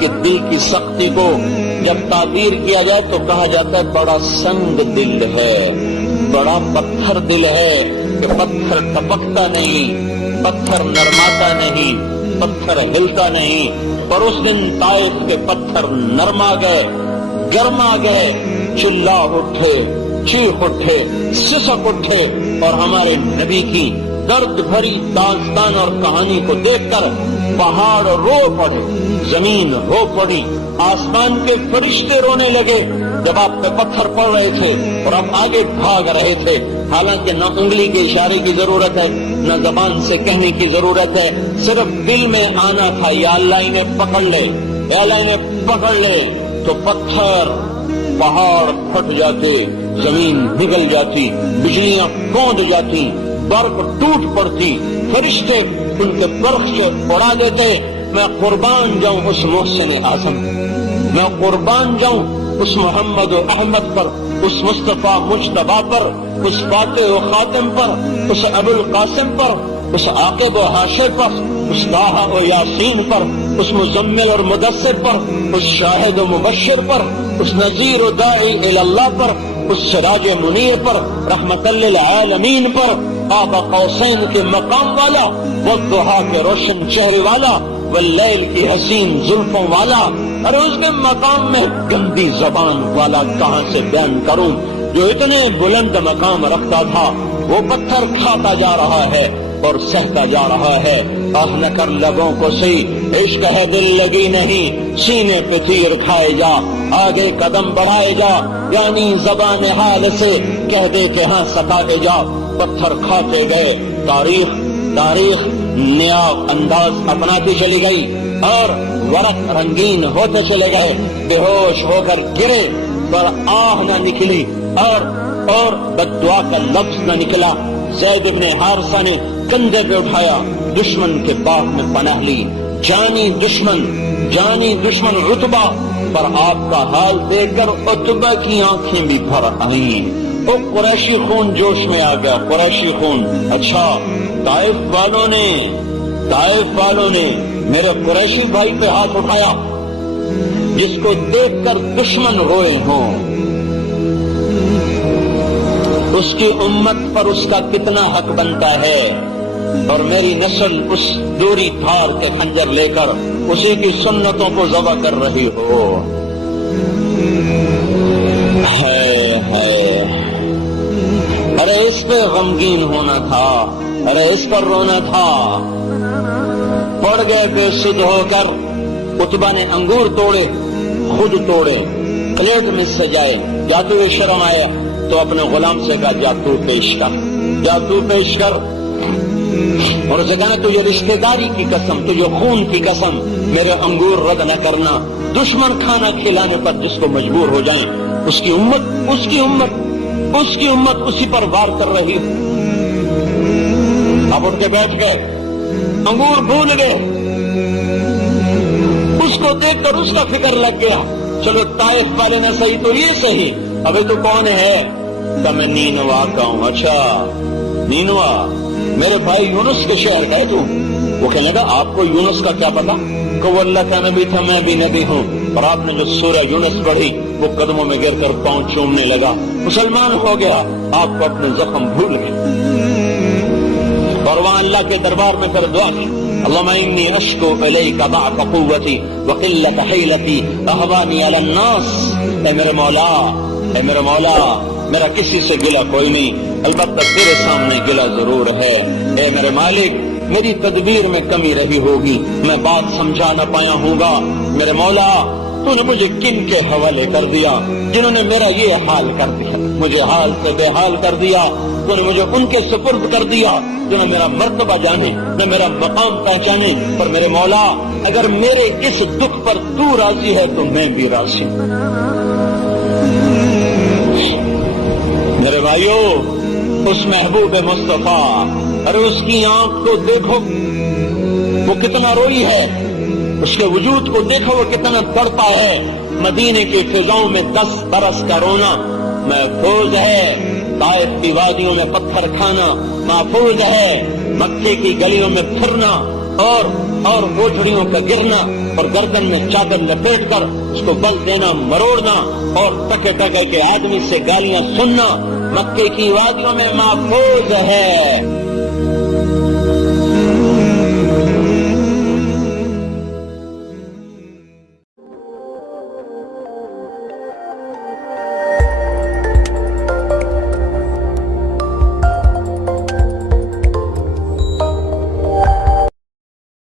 کے دل کی سختی کو جب تعبیر کیا جائے تو کہا جاتا ہے بڑا سنگ دل ہے، بڑا پتھر دل ہے، کہ پتھر ٹپکتا نہیں، پتھر نرماتا نہیں، پتھر ہلتا نہیں۔ پر اس دن طائف کے پتھر نرما گئے، گرما گئے، چلا اٹھے، چیخ اٹھے، سسک اٹھے، اور ہمارے نبی کی درد بھری داستان اور کہانی کو دیکھ کر پہاڑ رو پڑے، زمین رو پڑی، آسمان کے فرشتے رونے لگے جب آپ پہ پتھر پڑ رہے تھے اور آپ آگے بھاگ رہے تھے۔ حالانکہ نہ انگلی کے اشارے کی ضرورت ہے، نہ زبان سے کہنے کی ضرورت ہے، صرف دل میں آنا تھا یا اللہ انہیں پکڑ لے، یا اللہ انہیں پکڑ لے، تو پتھر پہاڑ پھٹ جاتے، زمین پگھل جاتی، بجلیاں کونڈ جاتی، برف ٹوٹ پڑتی، فرشتے ان کے برف سے اڑا دیتے۔ میں قربان جاؤں اس محسن اعظم، میں قربان جاؤں اس محمد و احمد پر، اس مصطفیٰ مجتبیٰ پر، اس فاتح و خاتم پر، اس ابو القاسم پر، اس عاقب و حاشر پر، اس طٰہٰ و یاسین پر، اس مزمل اور مدثر پر، اس شاہد و مبشر پر، اس نذیر و داعی الی اللہ پر، اس سراج منیر پر، رحمت للعالمین پر، قاب قوسین کے مقام والا، والضحیٰ کے روشن چہرے والا، واللیل کی حسین زلفوں والا۔ اور اس کے مقام میں گندی زبان والا کہاں سے بیان کروں، جو اتنے بلند مقام رکھتا تھا، وہ پتھر کھاتا جا رہا ہے اور سہتا جا رہا ہے۔ آہ نہ کر لبوں کو سی، عشق ہے دل لگی نہیں، سینے پہ تیر کھائے جا، آگے قدم بڑھائے جا، یعنی زبان حال سے کہہ دے کہ ہاں ستاتے جا۔ پتھر کھاتے گئے، تاریخ نیا انداز اپناتی چلی گئی، اور ورق رنگین ہوتے چلے گئے، بے ہوش ہو کر گرے، پر آہ نہ نکلی اور بددعا کا لفظ نہ نکلا۔ زید بن حارثہ نے کندھے پہ اٹھایا، دشمن کے باغ میں پناہ لی، جانی دشمن عتبہ، پر آپ کا حال دیکھ کر عتبہ کی آنکھیں بھی بھر آئیں۔ وہ قریشی خون جوش میں آ گیا، قریشی خون۔ اچھا، طائف والوں نے میرے قریشی بھائی پہ ہاتھ اٹھایا، جس کو دیکھ کر دشمن روئے ہوں، اس کی امت پر اس کا کتنا حق بنتا ہے، اور میری نسل اس دوری دھار کے خنجر لے کر اسی کی سنتوں کو ذبح کر رہی ہو۔ ارے اس پہ غمگین ہونا تھا، ارے اس پر رونا تھا۔ پڑ گئے بے سدھ ہو کر، عتبہ نے انگور توڑے، خود توڑے، پلیٹ میں سجائے، جاتو شرم آیا تو اپنے غلام سے کہا جاتو پیش کر، اور اسے کہا تجھے رشتہ داری کی قسم، تجھے خون کی قسم، میرے انگور رد نہ کرنا۔ دشمن کھانا کھلانے پر جس کو مجبور ہو جائیں، اس کی امت اسی پر وار کر رہی۔ اب اٹھ کے بیٹھ گئے، انگور بھول گئے، اس کو دیکھ کر اس کا فکر لگ گیا، چلو طائف والے نہ صحیح تو یہ صحیح، ابھی تو کون ہے؟ کہ میں نینوا کا ہوں۔ اچھا نینوا، میرے بھائی یونس کے شہر کا ہے تو؟ وہ کہنے لگا آپ کو یونس کا کیا پتا، کہ وہ اللہ کا نبی تھا، میں بھی نبی ہوں، اور آپ نے جو سورہ یونس پڑھی وہ قدموں میں گر کر پاؤں چومنے لگا، مسلمان ہو گیا، آپ کو اپنے زخم بھول گئے۔ اور وہاں اللہ کے دربار میں پھر دعا کی، اللہم انی اشکو الیک ضعف قوتی وقلت حیلتی احوانی علی الناس۔ اے میرے مولا، میرا کسی سے گلہ کوئی نہیں، البتہ تیرے سامنے گلہ ضرور ہے۔ اے میرے مالک، میری تدبیر میں کمی رہی ہوگی، میں بات سمجھا نہ پایا ہوں گا، میرے مولا تو نے مجھے کن کے حوالے کر دیا جنہوں نے میرا یہ حال کر دیا، مجھے حال سے بے حال کر دیا، تو نے مجھے ان کے سپرد کر دیا جنہوں میرا مرتبہ جانے نہ میرا مقام پہچانے۔ پر میرے مولا، اگر میرے اس دکھ پر تو راضی ہے تو میں بھی راضی ہوں۔ میرے بھائیو، اس محبوب مصطفیٰ، ارے اس کی آنکھ کو دیکھو، وہ کتنا روئی ہے، اس کے وجود کو دیکھو وہ کتنا تڑپا ہے۔ مدینے کی فضاؤں میں 10 برس کا رونا محفوظ ہے، طائف کی وادیوں میں پتھر کھانا محفوظ ہے، مکے کی گلیوں میں پھرنا اور اوجھڑیوں کا گرنا اور گردن میں چادر لپیٹ کر اس کو بل دینا مروڑنا اور ٹکے ٹکے کے آدمی سے گالیاں سننا مکے کی وادیوں میں محفوظ ہے.